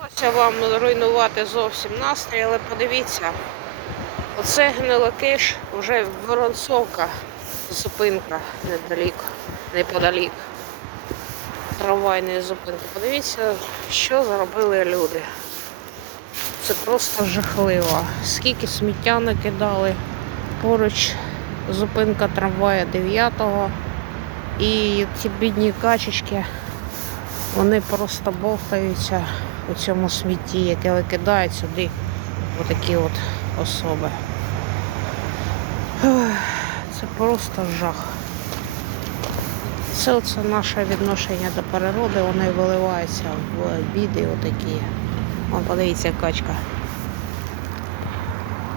хотілося вам руйнувати зовсім настрій, але подивіться, оце гнилокиш вже Воронцовка, зупинка недалік, неподалік. Трамвайної зупинки. Подивіться, що зробили люди. Це просто жахливо. Скільки сміття накидали поруч зупинка трамвая 9-го. І ці бідні качечки, вони просто бовтаються у цьому смітті, яке викидають сюди отакі от особи. Це просто жах. Це наше відношення до природи, вони виливаються в біди отакі. Вон подивіться, качка.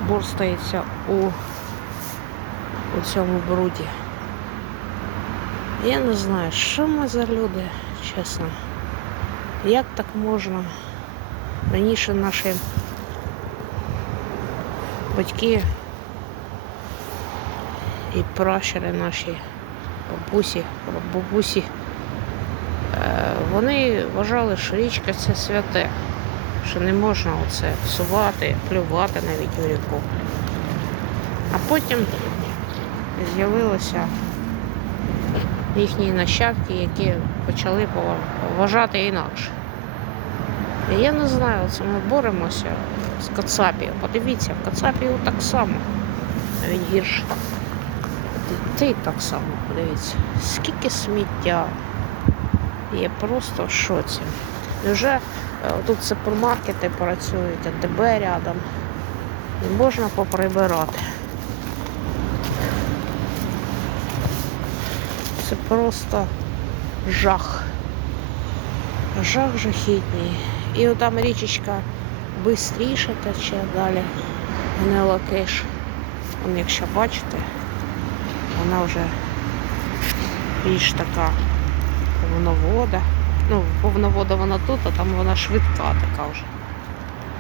Борстається у, у цьому бруді. Я не знаю, що ми за люди, чесно. Як так можна? Раніше наші батьки і пращури наші, бабусі, бабусі, е, вони вважали, що річка це святе, що не можна оце псувати, плювати навіть у ріку. А потім з'явилося їхні нащадки, які почали вважати інакше. І я не знаю, це ми боремося з Кацапією. Подивіться, в Кацапію так само. Навіть гірше. Й так само, подивіться. Скільки сміття. Я просто в шоці. Вже е, тут супермаркети працюють, АТБ рядом. І можна поприбирати. Це просто жах. Жах жахітній. І отам річечка бистріше тече далі. Гнила киш. Вон, якщо бачите, вона вже більш така повновода. Ну, повновода вона тут, а там вона швидка така вже.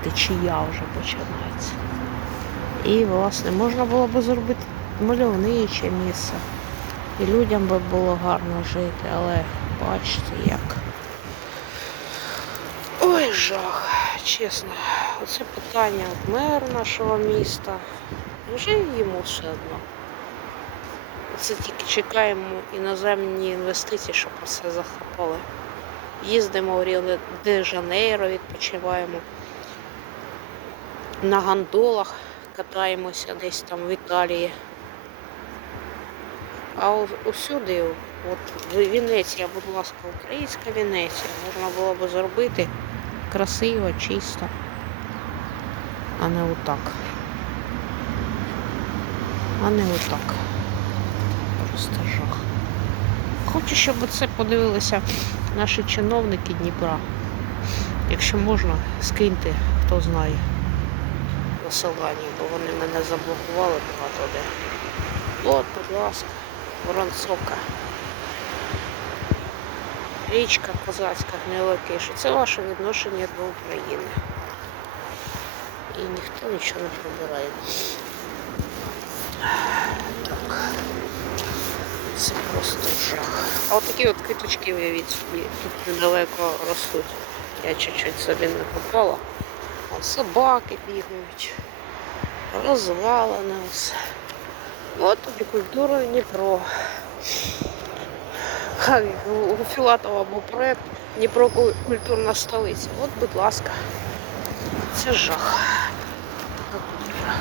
Течія вже починається. І, власне, можна було би зробити мальовниче місце. І людям би було гарно жити, але бачите як. Ой, жах, чесно. Оце питання от мер нашого міста. Вже йому все одно. Це тільки чекаємо іноземні інвестиції, щоб все захопили. Їздимо в Ріо де Жанейро, відпочиваємо. На гондолах катаємося десь там в Італії. А усюди, от Венеція, будь ласка, українська Венеція, можна було б зробити красиво, чисто, а не отак. А не отак. Просто жах. Хочу, щоб це подивилися наші чиновники Дніпра. Якщо можна, скиньте, хто знає посилання, бо вони мене заблокували багато де. От, будь ласка. Воронцовка. Річка Козацька гнила киша. Це ваше відношення до України. І ніхто нічого не прибирає. Так. Це просто жах. А от такі от квіточки, уявіть собі, тут недалеко ростуть. Я чуть-чуть собі не попала. От собаки бігають. Розвалене все. Вот тобі культура Дніпро. Хай у Филатова був проєкт Дніпро культурна столиця. Вот, будь ласка, це жах. Така культура.